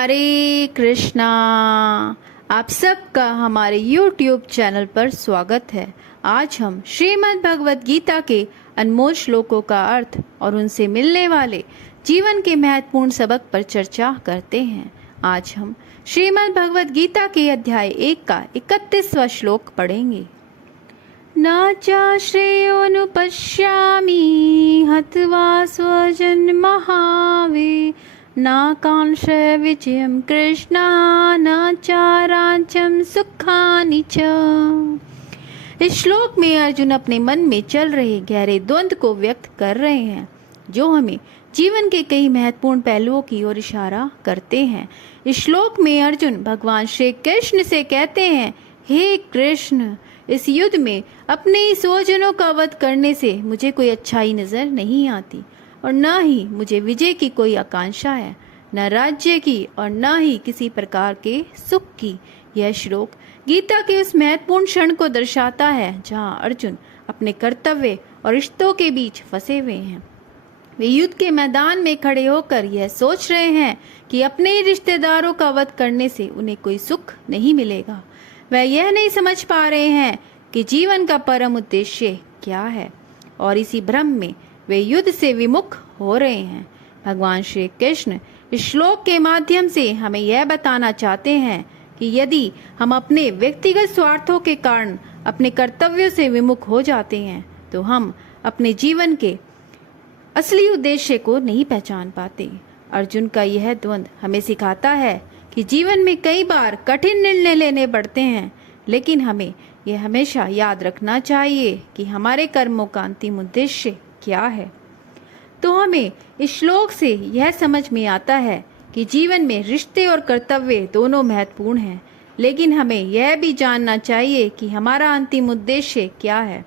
हरे कृष्णा। आप सबका हमारे YouTube चैनल पर स्वागत है। आज हम श्रीमद् भगवत गीता के अनमोल श्लोकों का अर्थ और उनसे मिलने वाले जीवन के महत्वपूर्ण सबक पर चर्चा करते हैं। आज हम श्रीमद् भगवत गीता के अध्याय 1 का 31वां श्लोक पढ़ेंगे। न च श्रेयोनुपश्यामि हत्वा स्वजन महावे न कांक्षे विजयं कृष्णा न च राज्यं सुखानि च। इस श्लोक में अर्जुन अपने मन में चल रहे गहरे द्वंद्व को व्यक्त कर रहे हैं, जो हमें जीवन के कई महत्वपूर्ण पहलुओं की ओर इशारा करते हैं। इस श्लोक में अर्जुन भगवान श्री कृष्ण से कहते हैं, हे कृष्ण, इस युद्ध में अपने ही स्वजनों का वध करने से मुझे कोई अच्छाई नजर नहीं आती और न ही मुझे विजय की कोई आकांक्षा है, न राज्य की और न ही किसी प्रकार के सुख की। यह श्लोक गीता के उस महत्वपूर्ण क्षण को दर्शाता है जहां अर्जुन अपने कर्तव्य और रिश्तों के बीच फंसे हुए हैं। वे युद्ध के मैदान में खड़े होकर यह सोच रहे हैं कि अपने ही रिश्तेदारों का वध करने से उन्हें कोई सुख नहीं मिलेगा। वह यह नहीं समझ पा रहे हैं कि जीवन का परम उद्देश्य क्या है और इसी भ्रम में वे युद्ध से विमुख हो रहे हैं। भगवान श्री कृष्ण इस श्लोक के माध्यम से हमें यह बताना चाहते हैं कि यदि हम अपने व्यक्तिगत स्वार्थों के कारण अपने कर्तव्यों से विमुख हो जाते हैं तो हम अपने जीवन के असली उद्देश्य को नहीं पहचान पाते। अर्जुन का यह द्वंद्व हमें सिखाता है कि जीवन में कई बार कठिन निर्णय लेने पड़ते हैं, लेकिन हमें यह हमेशा याद रखना चाहिए कि हमारे कर्मों का अंतिम उद्देश्य क्या है। तो हमें इस श्लोक से यह समझ में आता है कि जीवन में रिश्ते और कर्तव्य दोनों महत्वपूर्ण हैं, लेकिन हमें यह भी जानना चाहिए कि हमारा अंतिम उद्देश्य क्या है।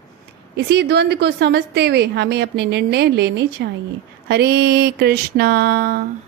इसी द्वंद्व को समझते हुए हमें अपने निर्णय लेने चाहिए। हरे कृष्णा।